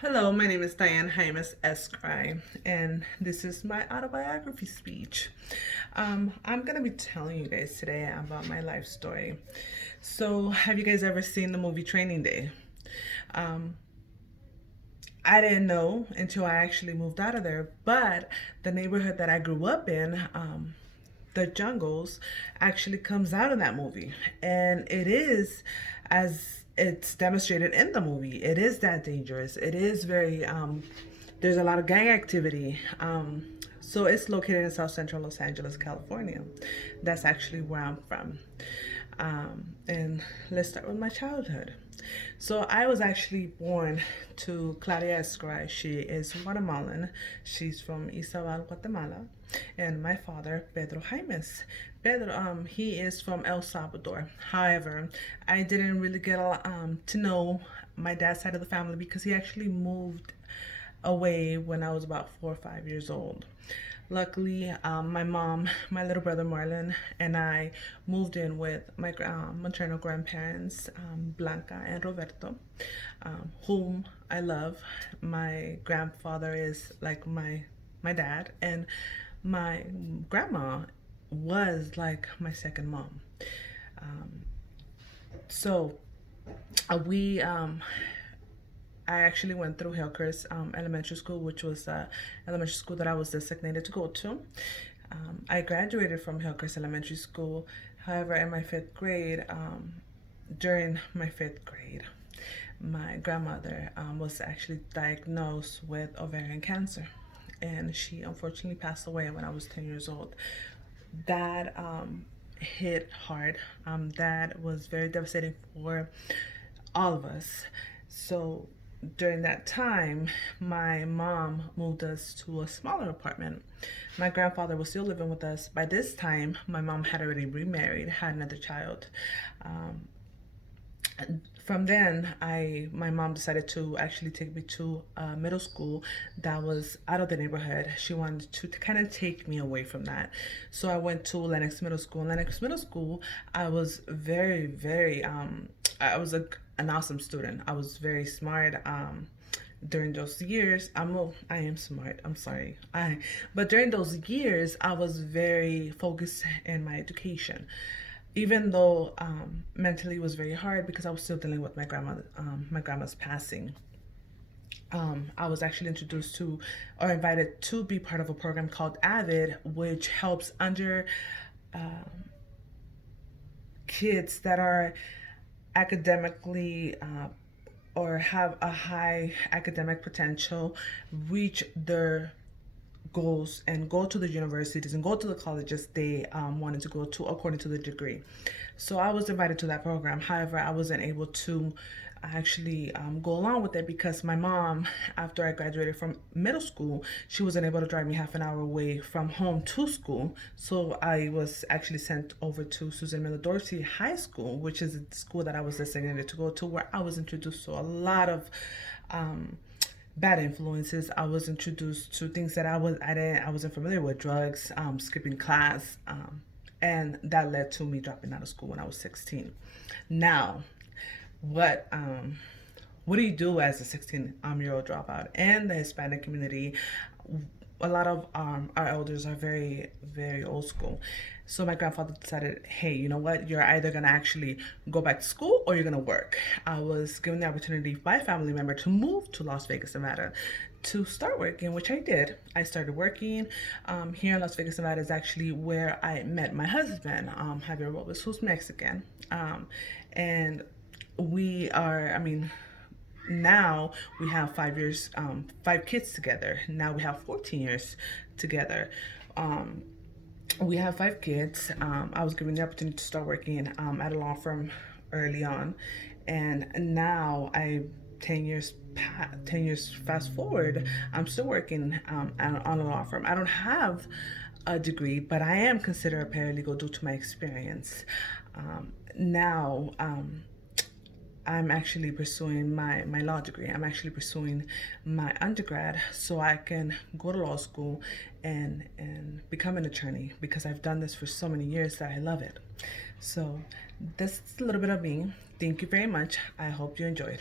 Hello, my name is Diane Hymas Esquire, and this is my autobiography speech. I'm going to be telling you guys today about my life story. So, have you guys ever seen the movie Training Day? Um, I didn't know until I actually moved out of there, but the neighborhood that I grew up in, the jungles, actually comes out in that movie. And it is, as it's demonstrated in the movie, it is that dangerous. It is very, there's a lot of gang activity. So it's located in South Central Los Angeles, California. That's actually where I'm from. And let's start with my childhood. So I was actually born to Claudia Escobar. She is Guatemalan. She's from Izabal, Guatemala. And my father, Pedro Jaimes. Pedro, he is from El Salvador. However, I didn't really get to know my dad's side of the family because he actually moved away when I was about 4 or 5 years old. Luckily, my mom, my little brother Marlon, and I moved in with my maternal grandparents, Blanca and Roberto, whom I love. My grandfather is like my dad, and my grandma was like my second mom. So we I actually went through Hillcrest Elementary School, which was elementary school that I was designated to go to. I graduated from Hillcrest Elementary School. However, in my fifth grade, during my fifth grade, my grandmother was actually diagnosed with ovarian cancer, and she unfortunately passed away when I was 10 years old. That hit hard. That was very devastating for all of us. So during that time, my mom moved us to a smaller apartment. My grandfather was still living with us. By this time, my mom had already remarried, had another child. Um, from then, my mom decided to actually take me to a middle school that was out of the neighborhood. She wanted to kind of take me away from that. So I went to Lennox Middle School. In Lennox Middle School, I was very I was an awesome student. I was very smart. During those years, I am smart. I'm sorry. But during those years, I was very focused in my education, even though mentally it was very hard because I was still dealing with my grandma's passing. I was actually introduced to or invited to be part of a program called AVID, which helps under kids that are academically or have a high academic potential reach their goals and go to the universities and go to the colleges they wanted to go to according to the degree. So I was invited to that program. However, I wasn't able to actually go along with it because my mom, after I graduated from middle school, she wasn't able to drive me half an hour away from home to school. So I was actually sent over to Susan Miller Dorsey High School, which is the school that I was designated to go to, where I was introduced to a lot of bad influences. I was introduced to things that I wasn't familiar with, drugs, skipping class, and that led to me dropping out of school when I was 16. Now, what what do you do as a 16-year old dropout? In the Hispanic community, a lot of our elders are very old school. So my grandfather decided, hey, you know what? You're either gonna actually go back to school or you're gonna work. I was given the opportunity by a family member to move to Las Vegas, Nevada, to start working, which I did. I started working here in Las Vegas, Nevada is actually where I met my husband, Javier Robles, who's Mexican, and we are, I mean, now we have 5 years, 5 kids together. Now we have 14 years together. We have 5 kids. I was given the opportunity to start working at a law firm early on, and now 10 years fast forward, I'm still working on a law firm. I don't have a degree, but I am considered a paralegal due to my experience. Now, I'm actually pursuing my law degree. I'm actually pursuing my undergrad so I can go to law school and become an attorney because I've done this for so many years that I love it. So that's a little bit of me. Thank you very much. I hope you enjoyed.